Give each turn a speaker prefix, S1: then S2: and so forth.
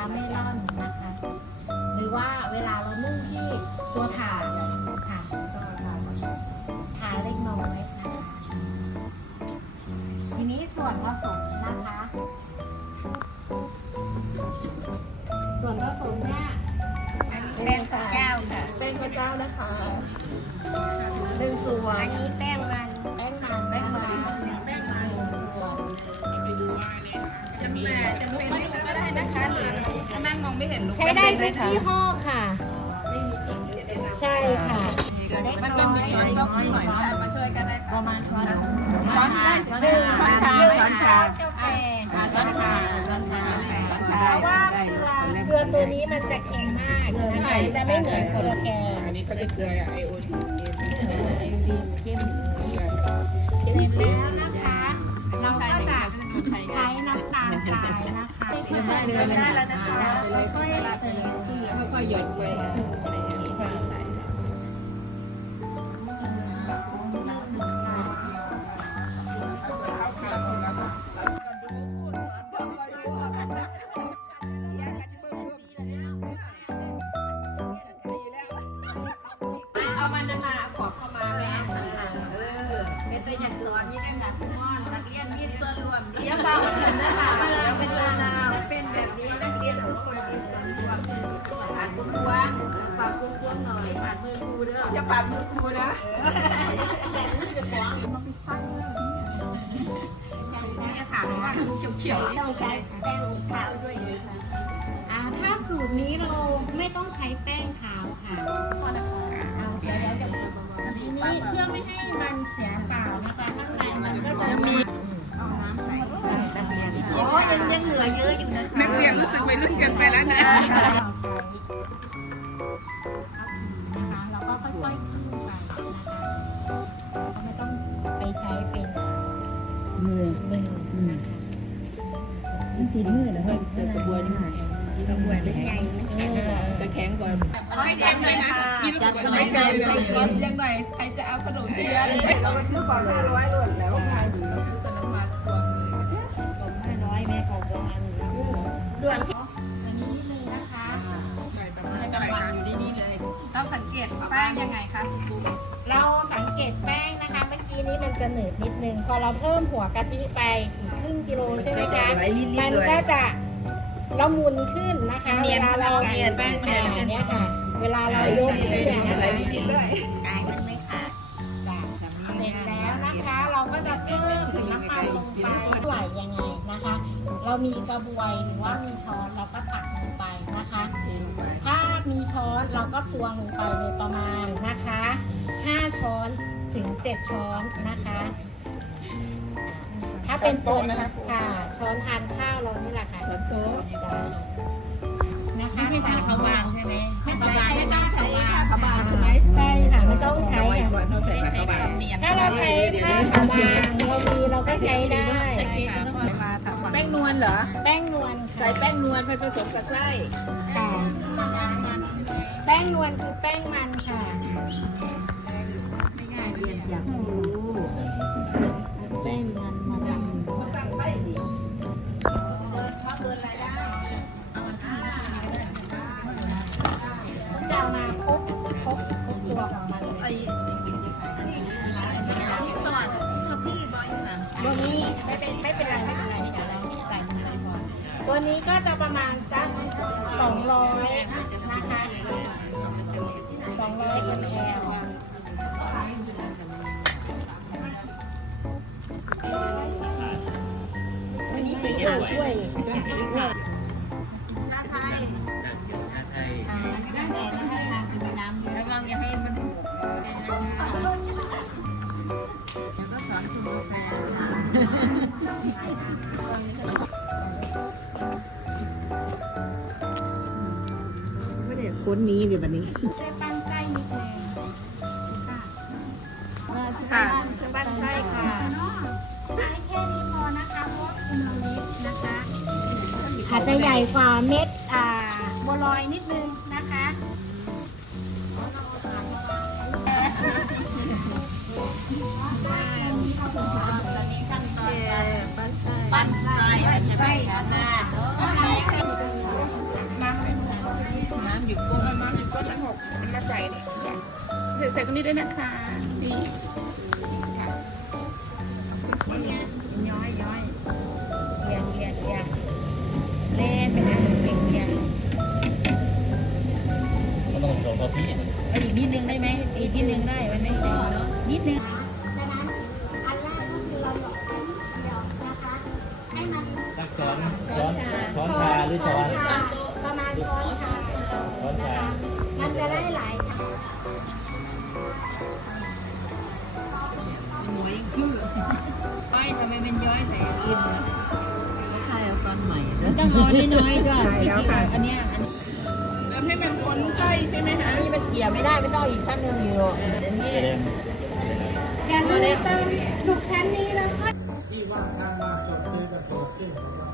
S1: นะคะไม่ร่อนนะคะ หรือว่าเวลาเรานึ่งที่ตัวถ่านค่ะก็ทาเล็กน้อยนะคะทีนี้ส่วนผสมนะคะ ส่วนผสมเนี่ย
S2: แป้งข้าวเจ้าค่ะ
S3: แป้งข้าวเจ้านะคะหนึ่งส่วน
S2: อันนี้แป้งมัน
S1: แป้งมัน
S3: ได้นะคะหรือนั่งมองไม่เห็นลูก
S1: ใช้ได้ทุกยี่ห้อค่ะ ใช่ค่ะ
S3: มันเป็นช้อนก็หน่อยมาช่วยกันได้
S1: ประมาณช้อน
S3: ช้อนได้
S1: หนึ่ง
S3: ช้อนชา
S1: หนึ่ง
S3: ช้อนชา
S1: กาแฟ
S3: ช้อนชาช้อนชาช้อนชา
S1: เพราะว่าเกลือเกลือตัวนี้มันจะเค็มมากนะคะมันจะไม่เหมือนโคโลแกน
S3: อันนี้เขาจะเกลือไอโอที
S1: เข้มเสร็จแล้ว ใช้น้ำตาลทรายนะคะเรียได้แล้วนะคะค่อยๆเติม
S3: ค่อยๆหยดไว้เอามันมาขอเข้ามาแม่เออเป็นตัวอย่างสอนนี่ได้ค่ะคุณม่อนนั อย่นะคะเวลาเป็นเวลาเป็นแบบนี้นักเรียนทุกคนมีส่วนรวมผ่านกุ้งกวางปากกุ้งกวางหน่อยผ่านมือครูเด้ออย่าปากมือครูนะแต่นี่จะกวางมันไปสั้นเลยเนี่ยถามว่าเขียวๆนี่
S2: ต้องใช้แป้งขาด้วยนะคะ
S1: ถ้าสูตรนี้เราไม่ต้องใช้แป้งค่ะ
S2: รียน
S3: รู้สึกวัยรุ่นเกินไปแล้วนะ
S1: นะคะเราก็ค่อยๆขึ้นไปนะคะเราไม่ต้องไปใช้เป็น
S4: มือ
S1: มือนะคะ
S4: มันติดมือแล้วค่อยจะกระบวนหาย
S2: กระบวยเป็นใหญ่นะ
S3: จะแข็งก่อนให้แข็งหน่อยนะมีลูกบอลใช้ใจเลยก็เลี้ยงหน่อยใครจะเอาขนมเทียนเราไปซื้อก่อนห้าร้อยหล่นแล้ว เกตแป้งยังไงคะ
S1: เราสังเกตแป้งนะคะ เมื่อกี้นี้มันจะหนืดนิดนึง พอเราเพิ่มหัวกะทิไปอีกครึ่งกิโลใช่ไหมคะมันก็จะละมุนขึ้นนะคะ
S3: เนี
S1: เวย
S3: น
S1: ลาเรา
S3: เนียนแป้ง
S1: อ่าเนี่ยค่ะ เวลาเรายกขึ้นเนี่ยนะคะ
S2: กายมันไม่ขาด
S1: จ้ะเสร็จแล้วนะคะ เราก็จะเพิ่มน้ำมันลงไปไหลยังไงนะคะ เรามีกระบวยหรือว่ามีช้อนเราก็ตัก อนเราก็ตวงลงไปเลยประมาณนะคะ 5 ช้อนถึง 7 ช้อนนะคะ ถ้าเป็นตัวนะคะค่ะช้อนทานข้าวเรานี่แหละค่ะ
S3: ช้อนโต๊ะ
S1: จ้ะนะคะ
S4: ไม่ใช่เขาวางใช่ไหม
S1: ไม่ต้องใช้
S3: ไม่
S1: ไม่
S3: ต้
S1: ต้องง
S3: อใช้
S1: ใช้
S3: ผ้าขาวบางใช่ไหม
S1: ใช่ค่ะไม่ต้องใช้
S3: ก่
S1: ค่ะ
S3: อนเราใส่ผ้าขาวบาง
S1: ถ้าเราใช้ผ้าขาวบางเรามีเราก็ใช้ได้
S3: แป้งนวลเหรอ
S1: แป้งนวล
S3: ใส่
S1: ค่ะ
S3: แป้งนวลไปผสมกับไส้
S1: ค่ะ แป้งนวลคือแป้งมันค่ะ
S3: ไม่ง่ายเรียนอยากรู้
S1: แป้งมันมาท
S3: สั่งไส้ดิำ
S1: จะเอามาครบครบครบตัวของมันเลย
S3: ไอ้ที่สอนที่พี่บอยค่ะ
S1: ตัวนี้ไม่เป็นไม่เป็นไรไม่เป็นไรเดี๋ยวเราใส่ลงไปก่อน ตัวนี้ก็จะประมาณสัก200นะคะ
S4: คุณกาแฟ
S3: ไม่ได้ค้นนี้เดี๋ยววันนี้
S1: อาจจะใหญ่กว่าเม็ดอ่าบัวลอยนิดนึงนะคะ
S2: น้ำ
S1: อ
S5: ยู่ก้นน้ำอยู่ก้นทั้ง
S2: หกมัาใส่เนี่ยใส่ตรงนี้ได้นะคะนี่
S6: มันต้องสองตัวพี่
S2: เอาอีกนิดนึงได้ไหมอีกนิดนึงได้ไหมไม่ได้เนาะนิดนึง
S1: ฉะนั้นอันแรกก็คือเราหยอกไปนิดเดียวนะคะให้มัน
S6: ตักช้อนช้อนช้อนชาหรือช้อน
S1: ชาประมาณช้อนชา
S6: ช้อนชา
S1: นะคะมันจะได้หลายชา
S2: ย้อยทำไมมันย้อยใส่กินนะ
S3: ใช่เอาตอนใหม่
S2: มันต้องเอาน้อยๆด้วยอันเนี้ยอัน
S5: เริ่ม ให้มันพ้นไส้ใช่ไหมคะ
S2: นี่มันเกี่ยวไม่ได้ไม่ต้องอีกชั้นหนึ่งอยู่เดี๋ยวนี้
S1: การเติมลูกชั้
S2: น
S6: นี้นะคะ
S1: ที่ว่างงานมาสดเจอกับสดเจอ